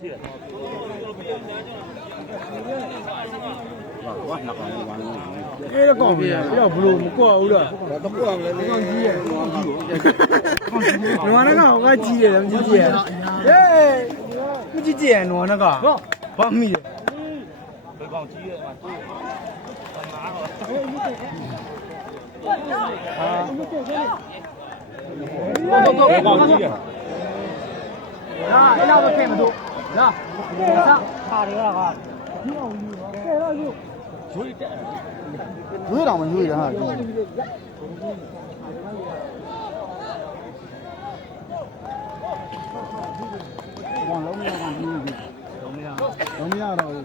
ကွာနှစ်ကောင်ဝမ်းလုံးအဲ့ဒါကောင်ပြီပြောဘလို့မကွာဘူးလားတော့ကွာမလဲကောင်ကြီးရဲ့ကောင်ကြီးရောကောင်ကြီးနွားနကောင်ကကြီးရဲ့မကြီးကြီးရဲ့ဟေးမကြီးကြီးရဲ့နွားနကောင်နော်ဘာမီရဲ့ဘယ်ကောင်ကြီးရဲ့မှာတိုးဘာနာတော့ဟာတော့တော့ကောင်ကြီးရဲ့ဟာအဲ့တော့မခင်မတို့ လာသာခါရရကရွေးတော့မရွေးရဟာဘောလုံးမရဘူးလုံးမရလုံးမရတော့ဘူး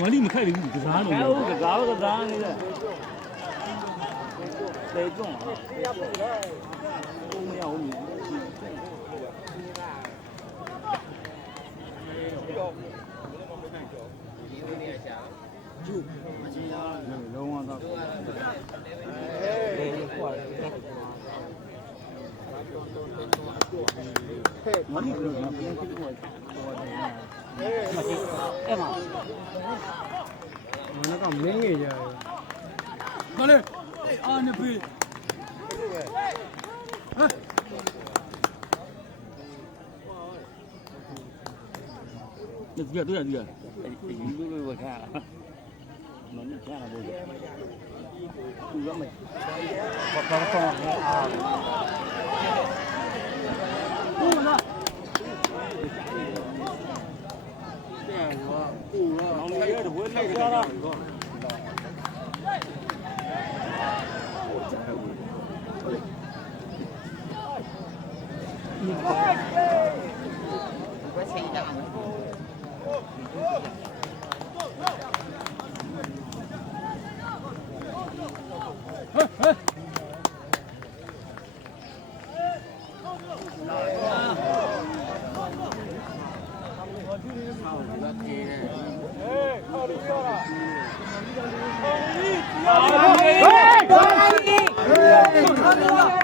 我里没开的，就是俺们。哎，我给找个咱的嘞。种啊，也不多。公牛。哎，过。我里没。em à nó còn miếng gì giờ đó lên anh nè phi được việc tôi gì việc tỉnh tôi vừa ra nó được ra là vừa tôi lắm mình còn còn còn Hãy subscribe cho kênh không 차이가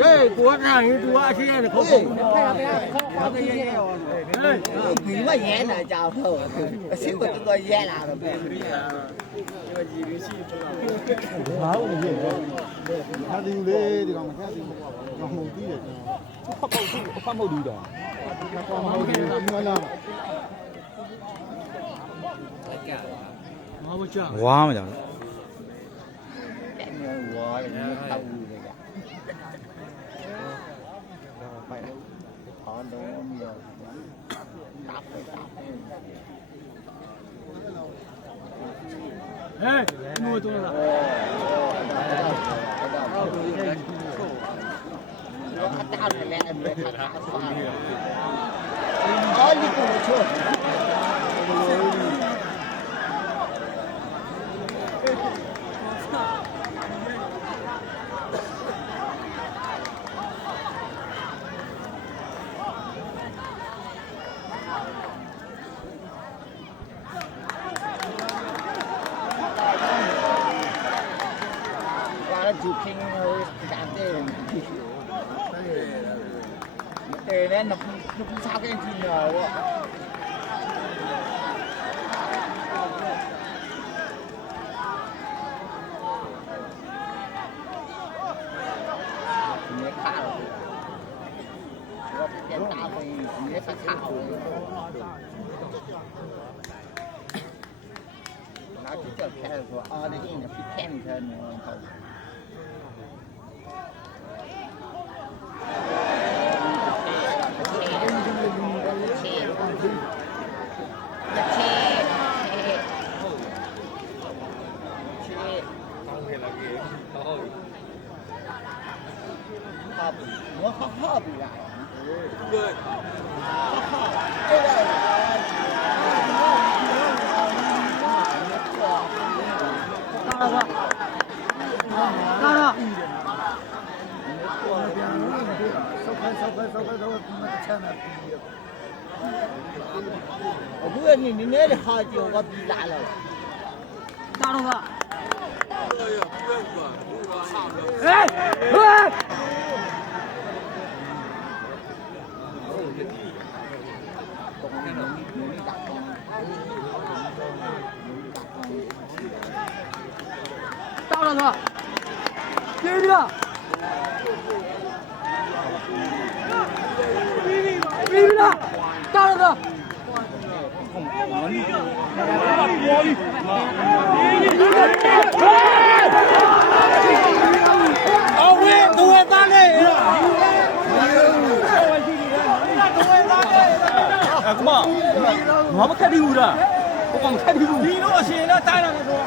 ရေးကိုကခံရင်သူကအရှိရဲ့ခုတ်ခုတ်ဒီမှာရဲနာကြတော့အရှိကိုတော့ရဲလာတော့ပဲဘာလို့လဲခါဒီလေဒီကောင်ခါဒီကောင်မဟုတ်သေးတယ်ဖတ်ဖို့ဖတ်ဖို့ဒီတော့ဖတ်ဖို့ဒီမလားဝါမကြောက်ဝါမကြောက်ဝါလည်းမဟုတ်ဘူး Hey, 주킹을 안돼 때에 nó nó cũng sao cái em chim nào ạ. Nhé khảo cái tao thì nhé phải khảo nó chỉ cần cái của ở đây là cái khen thôi. 我好好的呀。大哥，大哥，那边儿少快少快快快，我不问你，你那里好酒，我比烂了。大龙哥，哎，哎。大了他，接着。逼逼他，大了他。 ငါမခက်ပြီဘူးလားဟိုကောင်ခက်ပြီဘူးဒီတော့အရှင်တော့တားတာလေဆို